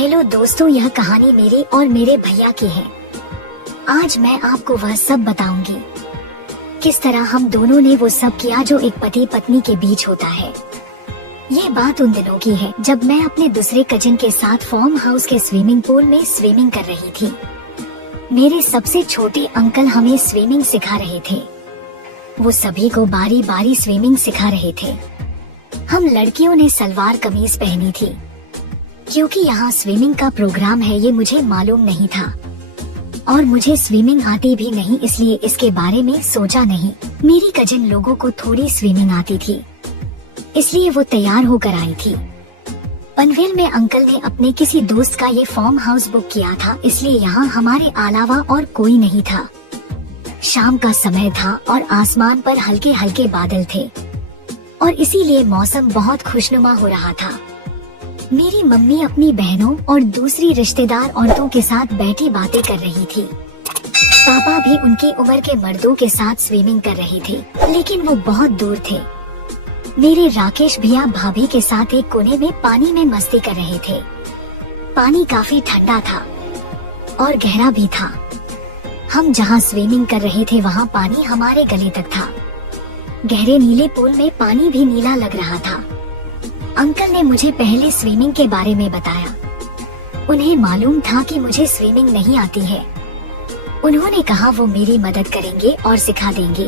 Hello दोस्तों, यह कहानी मेरे और मेरे भैया की है। आज मैं आपको वह सब बताऊंगी, किस तरह हम दोनों ने वो सब किया जो एक पति पत्नी के बीच होता है। ये बात उन दिनों की है जब मैं अपने दूसरे कजिन के साथ फार्म हाउस के स्विमिंग पूल में स्विमिंग कर रही थी। मेरे सबसे छोटे अंकल हमें स्विमिंग सिखा रहे थे। वो सभी को बारी बारी स्विमिंग सिखा रहे थे। हम लड़कियों ने सलवार कमीज पहनी थी। क्योंकि यहाँ स्विमिंग का प्रोग्राम है ये मुझे मालूम नहीं था और मुझे स्विमिंग आती भी नहीं, इसलिए इसके बारे में सोचा नहीं। मेरी कजिन लोगों को थोड़ी स्विमिंग आती थी, इसलिए वो तैयार होकर आई थी। पनवेल में अंकल ने अपने किसी दोस्त का ये फार्म हाउस बुक किया था, इसलिए यहाँ हमारे अलावा और कोई नहीं था। शाम का समय था और आसमान पर हल्के हल्के बादल थे और इसीलिए मौसम बहुत खुशनुमा हो रहा था। मेरी मम्मी अपनी बहनों और दूसरी रिश्तेदार औरतों के साथ बैठी बातें कर रही थी। पापा भी उनकी उम्र के मर्दों के साथ स्विमिंग कर रहे थे, लेकिन वो बहुत दूर थे। मेरे राकेश भैया भाभी के साथ एक कोने में पानी में मस्ती कर रहे थे। पानी काफी ठंडा था और गहरा भी था। हम जहाँ स्विमिंग कर रहे थे वहाँ पानी हमारे गले तक था। गहरे नीले पूल में पानी भी नीला लग रहा था। अंकल ने मुझे पहले स्विमिंग के बारे में बताया। उन्हें मालूम था कि मुझे स्विमिंग नहीं आती है। उन्होंने कहा वो मेरी मदद करेंगे और सिखा देंगे।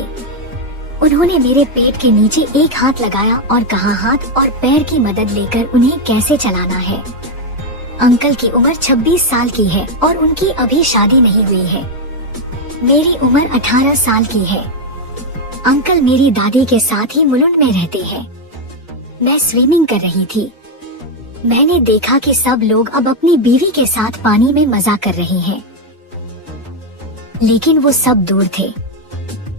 उन्होंने मेरे पेट के नीचे एक हाथ लगाया और कहा हाथ और पैर की मदद लेकर उन्हें कैसे चलाना है। अंकल की उम्र 26 साल की है और उनकी अभी शादी नहीं हुई है। मेरी उम्र 18 साल की है। अंकल मेरी दादी के साथ ही मुलुंड में रहते हैं। मैं स्विमिंग कर रही थी। मैंने देखा कि सब लोग अब अपनी बीवी के साथ पानी में मजा कर रहे हैं, लेकिन वो सब दूर थे।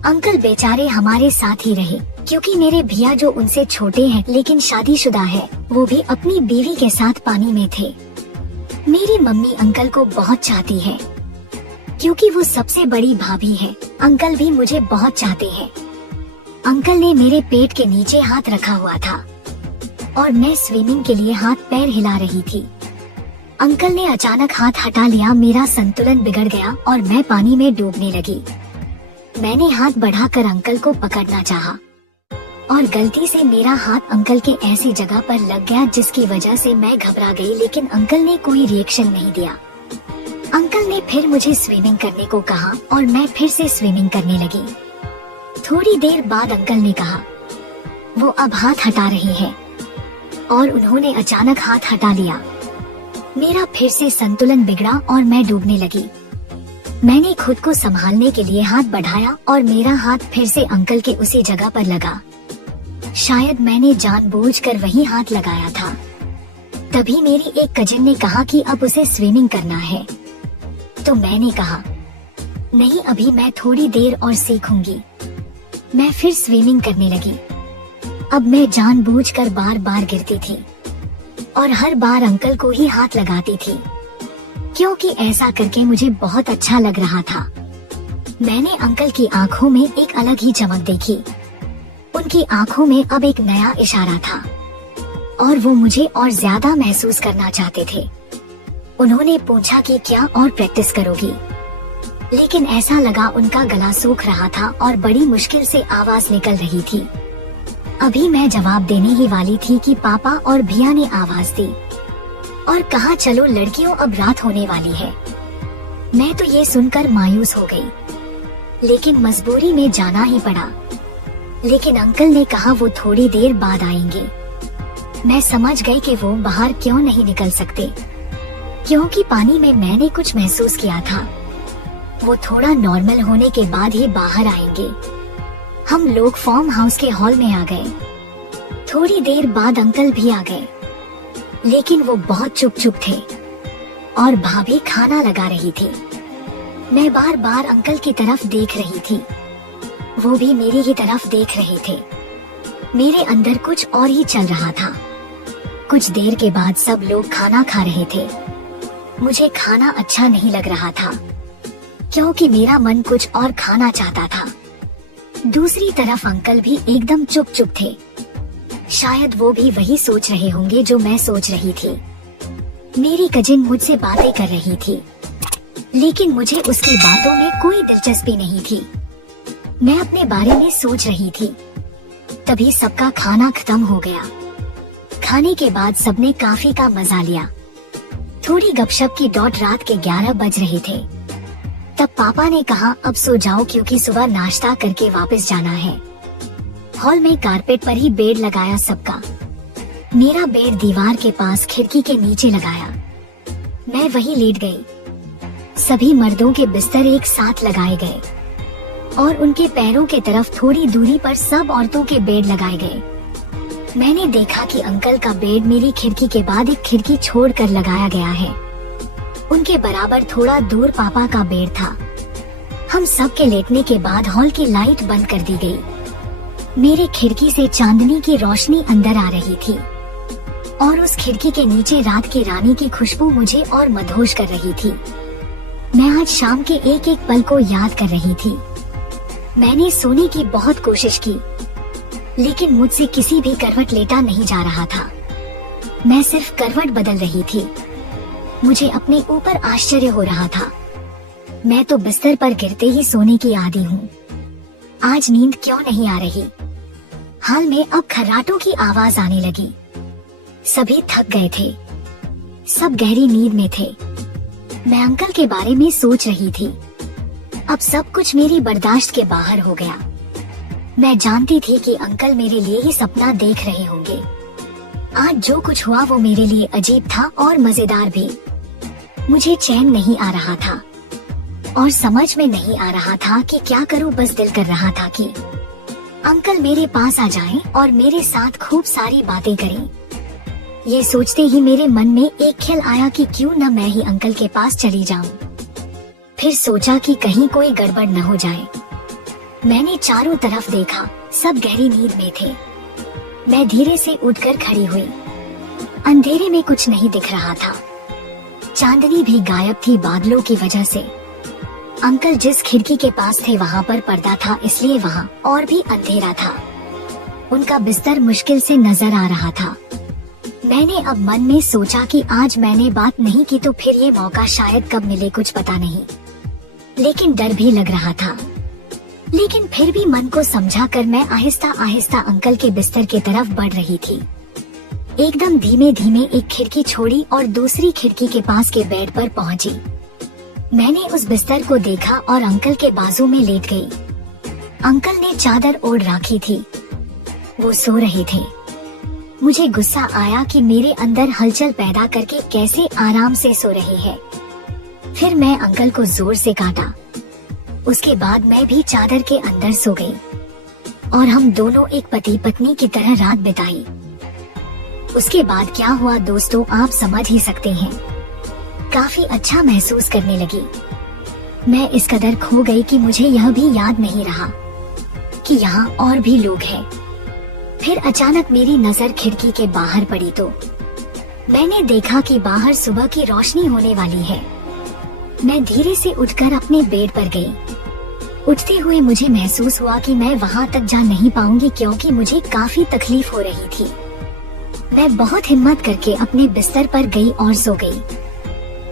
अंकल बेचारे हमारे साथ ही रहे, क्योंकि मेरे भैया जो उनसे छोटे हैं लेकिन शादीशुदा है, वो भी अपनी बीवी के साथ पानी में थे। मेरी मम्मी अंकल को बहुत चाहती है, क्योंकि वो सबसे बड़ी भाभी है। अंकल भी मुझे बहुत चाहते हैं। अंकल ने मेरे पेट के नीचे हाथ रखा हुआ था और मैं स्विमिंग के लिए हाथ पैर हिला रही थी। अंकल ने अचानक हाथ हटा लिया, मेरा संतुलन बिगड़ गया और मैं पानी में डूबने लगी। मैंने हाथ बढ़ाकर अंकल को पकड़ना चाहा और गलती से मेरा हाथ अंकल के ऐसी जगह पर लग गया जिसकी वजह से मैं घबरा गई, लेकिन अंकल ने कोई रिएक्शन नहीं दिया। अंकल ने फिर मुझे स्विमिंग करने को कहा और मैं फिर से स्विमिंग करने लगी। थोड़ी देर बाद अंकल ने कहा वो अब हाथ हटा रहे हैं और उन्होंने अचानक हाथ हटा लिया। मेरा फिर से संतुलन बिगड़ा और मैं डूबने लगी। मैंने खुद को संभालने के लिए हाथ बढ़ाया और मेरा हाथ फिर से अंकल के उसी जगह पर लगा। शायद मैंने जानबूझकर वहीं हाथ लगाया था। तभी मेरी एक कजिन ने कहा कि अब उसे स्विमिंग करना है, तो मैंने कहा नहीं, अभी मैं थोड़ी देर और सीखूंगी। मैं फिर स्विमिंग करने लगी। अब मैं जानबूझकर बार बार गिरती थी और हर बार अंकल को ही हाथ लगाती थी, क्योंकि ऐसा करके मुझे बहुत अच्छा लग रहा था। मैंने अंकल की आंखों में एक अलग ही चमक देखी। उनकी आंखों में अब एक नया इशारा था और वो मुझे और ज्यादा महसूस करना चाहते थे। उन्होंने पूछा कि क्या और प्रैक्टिस करोगी, लेकिन ऐसा लगा उनका गला सूख रहा था और बड़ी मुश्किल से आवाज निकल रही थी। अभी मैं जवाब देने ही वाली थी कि पापा और भैया ने आवाज दी और कहा चलो लड़कियों, अब रात होने वाली है। मैं तो ये सुनकर मायूस हो गई, लेकिन मजबूरी में जाना ही पड़ा। लेकिन अंकल ने कहा वो थोड़ी देर बाद आएंगे। मैं समझ गई कि वो बाहर क्यों नहीं निकल सकते, क्योंकि पानी में मैंने कुछ महसूस किया था। वो थोड़ा नॉर्मल होने के बाद ही बाहर आएंगे। हम लोग फार्म हाउस के हॉल में आ गए। थोड़ी देर बाद अंकल भी आ गए, लेकिन वो बहुत चुप चुप थे और भाभी खाना लगा रही थी। मैं बार बार अंकल की तरफ देख रही थी, वो भी मेरी ही तरफ देख रहे थे। मेरे अंदर कुछ और ही चल रहा था। कुछ देर के बाद सब लोग खाना खा रहे थे। मुझे खाना अच्छा नहीं लग रहा था, क्योंकि मेरा मन कुछ और खाना चाहता था। दूसरी तरफ अंकल भी एकदम चुप चुप थे। शायद वो भी वही सोच रहे होंगे जो मैं सोच रही थी। मेरी कजिन मुझसे बातें कर रही थी, लेकिन मुझे उसकी बातों में कोई दिलचस्पी नहीं थी। मैं अपने बारे में सोच रही थी। तभी सबका खाना खत्म हो गया। खाने के बाद सबने काफी का मजा लिया। थोड़ी गपशप की डॉट रात के 11 बज रहे थे। तब पापा ने कहा अब सो जाओ क्योंकि सुबह नाश्ता करके वापस जाना है। हॉल में कारपेट पर ही बेड लगाया सबका। मेरा बेड दीवार के पास खिड़की के नीचे लगाया। मैं वहीं लेट गई। सभी मर्दों के बिस्तर एक साथ लगाए गए और उनके पैरों के तरफ थोड़ी दूरी पर सब औरतों के बेड लगाए गए। मैंने देखा कि अंकल का बेड मेरी खिड़की के बाद एक खिड़की छोड़कर लगाया गया है। उनके बराबर थोड़ा दूर पापा का बेड था। हम सब के लेटने के बाद हॉल की लाइट बंद कर दी गई। मेरे खिड़की से चांदनी की रोशनी अंदर आ रही थी और उस खिड़की के नीचे रात की रानी की खुशबू मुझे और मदहोश कर रही थी। मैं आज शाम के एक एक पल को याद कर रही थी। मैंने सोने की बहुत कोशिश की, लेकिन मुझसे किसी भी करवट लेटा नहीं जा रहा था। मैं सिर्फ करवट बदल रही थी। मुझे अपने ऊपर आश्चर्य हो रहा था। मैं तो बिस्तर पर गिरते ही सोने की आदी हूँ। आज नींद क्यों नहीं आ रही? हाल में अब खर्राटों की आवाज आने लगी। सभी थक गए थे। सब गहरी नींद में थे। मैं अंकल के बारे में सोच रही थी। अब सब कुछ मेरी बर्दाश्त के बाहर हो गया। मैं जानती थी कि अंकल मेरे लिए ही सपना देख रहे होंगे। आज जो कुछ हुआ वो मेरे लिए अजीब था और मजेदार भी। मुझे चैन नहीं आ रहा था और समझ में नहीं आ रहा था कि क्या करूं। बस दिल कर रहा था कि अंकल मेरे पास आ जाएं और मेरे साथ खूब सारी बातें करें। ये सोचते ही मेरे मन में एक ख्याल आया कि क्यों न मैं ही अंकल के पास चली जाऊं। फिर सोचा कि कहीं कोई गड़बड़ न हो जाए। मैंने चारों तरफ देखा, सब गहरी नींद में थे। मैं धीरे से उठकर खड़ी हुई। अंधेरे में कुछ नहीं दिख रहा था। चांदनी भी गायब थी बादलों की वजह से। अंकल जिस खिड़की के पास थे वहाँ पर पर्दा था, इसलिए वहाँ और भी अंधेरा था। उनका बिस्तर मुश्किल से नजर आ रहा था। मैंने अब मन में सोचा कि आज मैंने बात नहीं की तो फिर ये मौका शायद कब मिले कुछ पता नहीं। लेकिन डर भी लग रहा था। लेकिन फिर भी मन को समझा कर मैं आहिस्ता आहिस्ता अंकल के बिस्तर की तरफ बढ़ रही थी। एकदम धीमे धीमे एक खिड़की छोड़ी और दूसरी खिड़की के पास के बेड पर पहुंची। मैंने उस बिस्तर को देखा और अंकल के बाजू में लेट गई। अंकल ने चादर ओढ़ रखी थी। वो सो रहे थे। मुझे गुस्सा आया कि मेरे अंदर हलचल पैदा करके कैसे आराम से सो रहे हैं। फिर मैं अंकल को जोर से काटा। उसके बाद मैं भी चादर के अंदर सो गई और हम दोनों एक पति पत्नी की तरह रात बिताई। उसके बाद क्या हुआ दोस्तों, आप समझ ही सकते हैं। काफी अच्छा महसूस करने लगी। मैं इस कदर खो गई कि मुझे यह भी याद नहीं रहा कि यहाँ और भी लोग हैं। फिर अचानक मेरी नजर खिड़की के बाहर पड़ी तो मैंने देखा कि बाहर सुबह की रोशनी होने वाली है। मैं धीरे से उठकर अपने बेड पर गई। उठते हुए मुझे महसूस हुआ कि मैं वहाँ तक जा नहीं पाऊंगी क्योंकि मुझे काफी तकलीफ हो रही थी। मैं बहुत हिम्मत करके अपने बिस्तर पर गई और सो गई।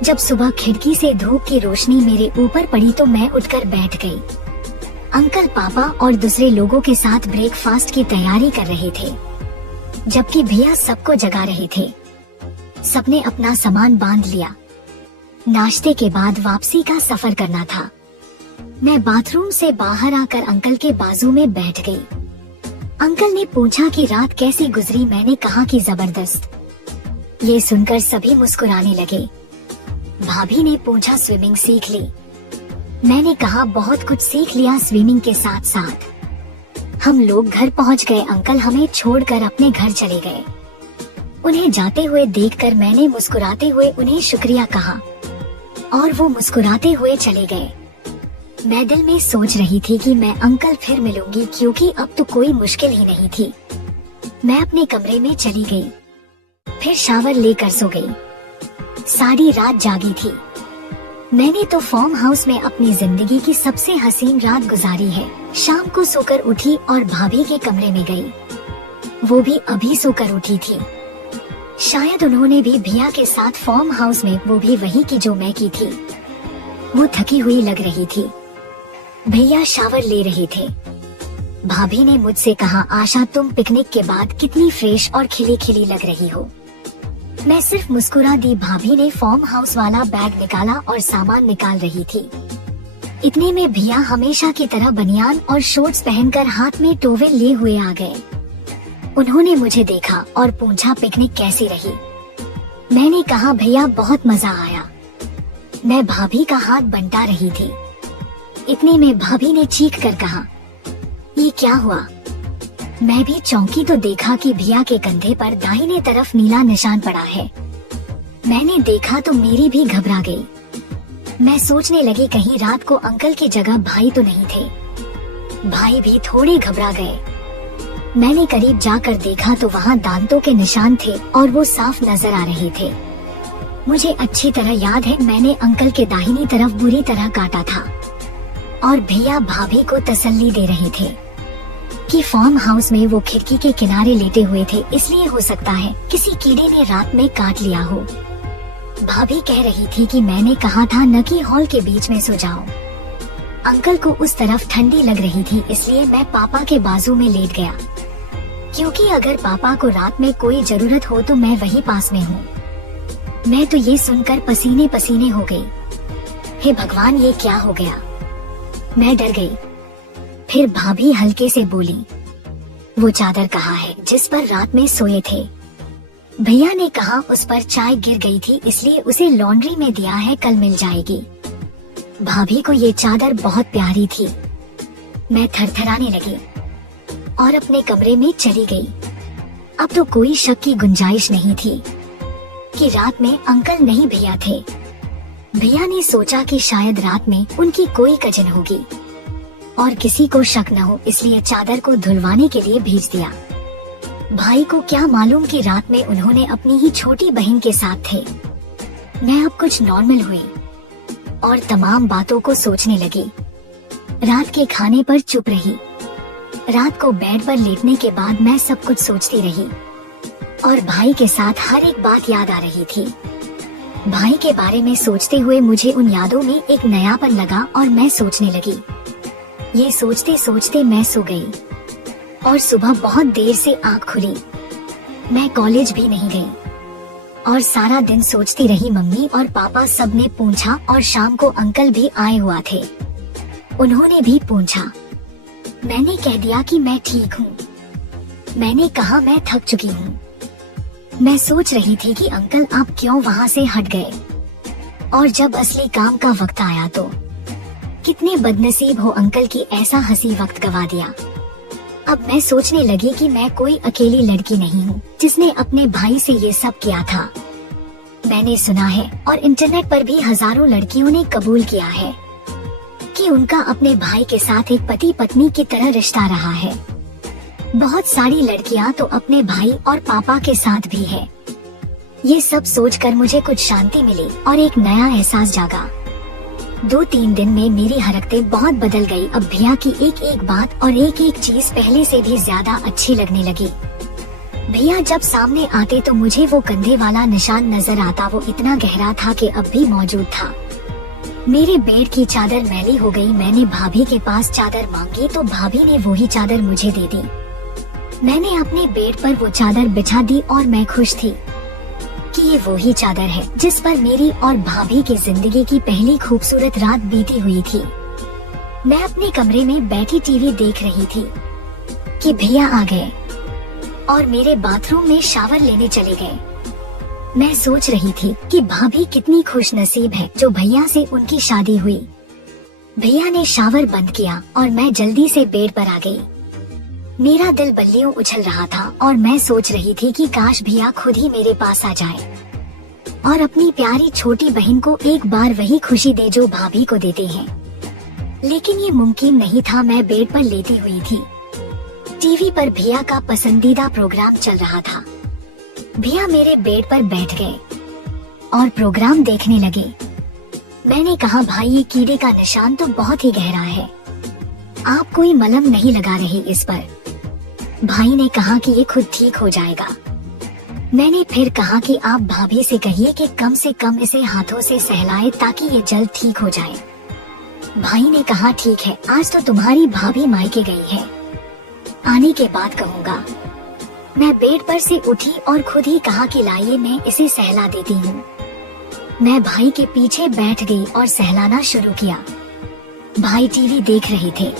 जब सुबह खिड़की से धूप की रोशनी मेरे ऊपर पड़ी तो मैं उठकर बैठ गई। अंकल, पापा और दूसरे लोगों के साथ ब्रेकफास्ट की तैयारी कर रहे थे, जबकि भैया सबको जगा रहे थे। सबने अपना सामान बांध लिया। नाश्ते के बाद वापसी का सफर करना था। मैं बाथरूम से बाहर आकर अंकल के बाजू में बैठ गई। अंकल ने पूछा कि रात कैसी गुजरी। मैंने कहा कि जबरदस्त। ये सुनकर सभी मुस्कुराने लगे। भाभी ने पूछा स्विमिंग सीख ली? मैंने कहा बहुत कुछ सीख लिया स्विमिंग के साथ साथ। हम लोग घर पहुंच गए। अंकल हमें छोड़कर अपने घर चले गए। उन्हें जाते हुए देखकर मैंने मुस्कुराते हुए उन्हें शुक्रिया कहा और वो मुस्कुराते हुए चले गए। मैं दिल में सोच रही थी कि मैं अंकल फिर मिलूंगी क्योंकि अब तो कोई मुश्किल ही नहीं थी। मैं अपने कमरे में चली गई। फिर शावर लेकर सो गई। सारी रात जागी थी। मैंने तो फार्म हाउस में अपनी जिंदगी की सबसे हसीन रात गुजारी है। शाम को सोकर उठी और भाभी के कमरे में गई। वो भी अभी सोकर उठी थी। शायद उन्होंने भी भैया के साथ फार्म हाउस में, वो भी वही की जो मैं की थी। वो थकी हुई लग रही थी। भैया शावर ले रहे थे। भाभी ने मुझसे कहा, आशा तुम पिकनिक के बाद कितनी फ्रेश और खिली खिली लग रही हो। मैं सिर्फ मुस्कुरा दी। भाभी ने फार्म हाउस वाला बैग निकाला और सामान निकाल रही थी। इतने में भैया हमेशा की तरह बनियान और शॉर्ट्स पहनकर हाथ में टोवेल लिए हुए आ गए। उन्होंने मुझे देखा और पूछा, पिकनिक कैसी रही? मैंने कहा, भैया बहुत मजा आया। मैं भाभी का हाथ बंटा रही थी। इतने में भाभी ने चीख कर कहा, ये क्या हुआ? मैं भी चौंकी तो देखा कि भैया के कंधे पर दाहिने तरफ नीला निशान पड़ा है। मैंने देखा तो मेरी भी घबरा गई। मैं सोचने लगी कहीं रात को अंकल की जगह भाई तो नहीं थे। भाई भी थोड़े घबरा गए। मैंने करीब जाकर देखा तो वहाँ दांतों के निशान थे और वो साफ नजर आ रहे थे। मुझे अच्छी तरह याद है मैंने अंकल के दाहिनी तरफ बुरी तरह काटा था और भैया भाभी को तसल्ली दे रहे थे कि फार्म हाउस में वो खिड़की के किनारे लेटे हुए थे, इसलिए हो सकता है किसी कीड़े ने रात में काट लिया हो। भाभी कह रही थी कि मैंने कहा था न कि हॉल के बीच में सो जाओ। अंकल को उस तरफ ठंडी लग रही थी, इसलिए मैं पापा के बाजू में लेट गया, क्योंकि अगर पापा को रात में कोई जरूरत हो तो मैं वही पास में हूँ। मैं तो ये सुनकर पसीने पसीने हो गई। हे भगवान, ये क्या हो गया? मैं डर गई। फिर भाभी हल्के से बोली, वो चादर कहाँ है जिस पर रात में सोए थे? भैया ने कहा, उस पर चाय गिर गई थी इसलिए उसे लॉन्ड्री में दिया है, कल मिल जाएगी। भाभी को ये चादर बहुत प्यारी थी। मैं थरथराने लगी और अपने कमरे में चली गई। अब तो कोई शक की गुंजाइश नहीं थी कि रात में अंकल नहीं भैया थे। भैया ने सोचा कि शायद रात में उनकी कोई कजिन होगी और किसी को शक न हो, इसलिए चादर को धुलवाने के लिए भेज दिया। भाई को क्या मालूम कि रात में उन्होंने अपनी ही छोटी बहन के साथ थे। मैं अब कुछ नॉर्मल हुई और तमाम बातों को सोचने लगी। रात के खाने पर चुप रही। रात को बेड पर लेटने के बाद मैं सब कुछ सोचती रही और भाई के साथ हर एक बात याद आ रही थी। भाई के बारे में सोचते हुए मुझे उन यादों में एक नयापन लगा और मैं सोचने लगी। ये सोचते सोचते मैं सो गई और सुबह बहुत देर से आँख खुली। मैं कॉलेज भी नहीं गई और सारा दिन सोचती रही। मम्मी और पापा सब ने पूछा और शाम को अंकल भी आए हुआ थे। उन्होंने भी पूछा। मैंने कह दिया कि मैं ठीक हूँ। मैंने कहा मैं थक चुकी हूँ। मैं सोच रही थी कि अंकल आप क्यों वहाँ से हट गए और जब असली काम का वक्त आया तो कितने बदनसीब हो अंकल की ऐसा हंसी वक्त गवा दिया। अब मैं सोचने लगी कि मैं कोई अकेली लड़की नहीं हूँ जिसने अपने भाई से ये सब किया था। मैंने सुना है और इंटरनेट पर भी हजारों लड़कियों ने कबूल किया है कि उनका अपने भाई के साथ एक पति पत्नी की तरह रिश्ता रहा है। बहुत सारी लड़कियां तो अपने भाई और पापा के साथ भी है। ये सब सोचकर मुझे कुछ शांति मिली और एक नया एहसास जागा। 2-3 दिन में मेरी हरकतें बहुत बदल गई। अब भैया की एक एक बात और एक एक चीज पहले से भी ज्यादा अच्छी लगने लगी। भैया जब सामने आते तो मुझे वो कंधे वाला निशान नजर आता। वो इतना गहरा था कि अब भी मौजूद था। मेरे बेड की चादर मैली हो गई। मैंने भाभी के पास चादर मांगी तो भाभी ने वही चादर मुझे दे दी। मैंने अपने बेड पर वो चादर बिछा दी और मैं खुश थी कि ये वही चादर है जिस पर मेरी और भाभी की जिंदगी की पहली खूबसूरत रात बीती हुई थी। मैं अपने कमरे में बैठी टीवी देख रही थी कि भैया आ गए और मेरे बाथरूम में शावर लेने चले गए। मैं सोच रही थी कि भाभी कितनी खुश नसीब है जो भैया से उनकी शादी हुई। भैया ने शावर बंद किया और मैं जल्दी से बेड पर आ गई। मेरा दिल बल्लियों उछल रहा था और मैं सोच रही थी कि काश भैया खुद ही मेरे पास आ जाए और अपनी प्यारी छोटी बहन को एक बार वही खुशी दे जो भाभी को देते हैं। लेकिन ये मुमकिन नहीं था। मैं बेड पर लेटी हुई थी। टीवी पर भैया का पसंदीदा प्रोग्राम चल रहा था। भैया मेरे बेड पर बैठ गए और प्रोग्राम देखने लगे। मैंने कहा, भाई ये कीड़े का निशान तो बहुत ही गहरा है, आप कोई मलहम नहीं लगा रहे इस पर? भाई ने कहा कि ये खुद ठीक हो जाएगा। मैंने फिर कहा कि आप भाभी से कहिए कि कम से कम इसे हाथों से सहलाए ताकि ये जल्द ठीक हो जाए। भाई ने कहा ठीक है, आज तो तुम्हारी भाभी मायके गई है, आने के बाद कहूँगा। मैं बेड पर से उठी और खुद ही कहा कि लाइए मैं इसे सहला देती हूँ। मैं भाई के पीछे बैठ गई और सहलाना शुरू किया। भाई टीवी देख रहे थे।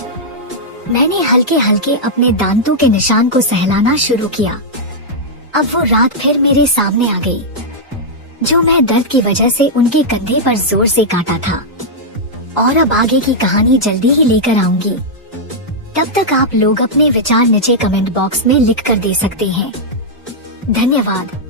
मैंने हल्के हल्के अपने दांतों के निशान को सहलाना शुरू किया। अब वो रात फिर मेरे सामने आ गई, जो मैं दर्द की वजह से उनके कंधे पर जोर से काटा था। और अब आगे की कहानी जल्दी ही लेकर आऊंगी। तब तक आप लोग अपने विचार नीचे कमेंट बॉक्स में लिख कर दे सकते हैं। धन्यवाद।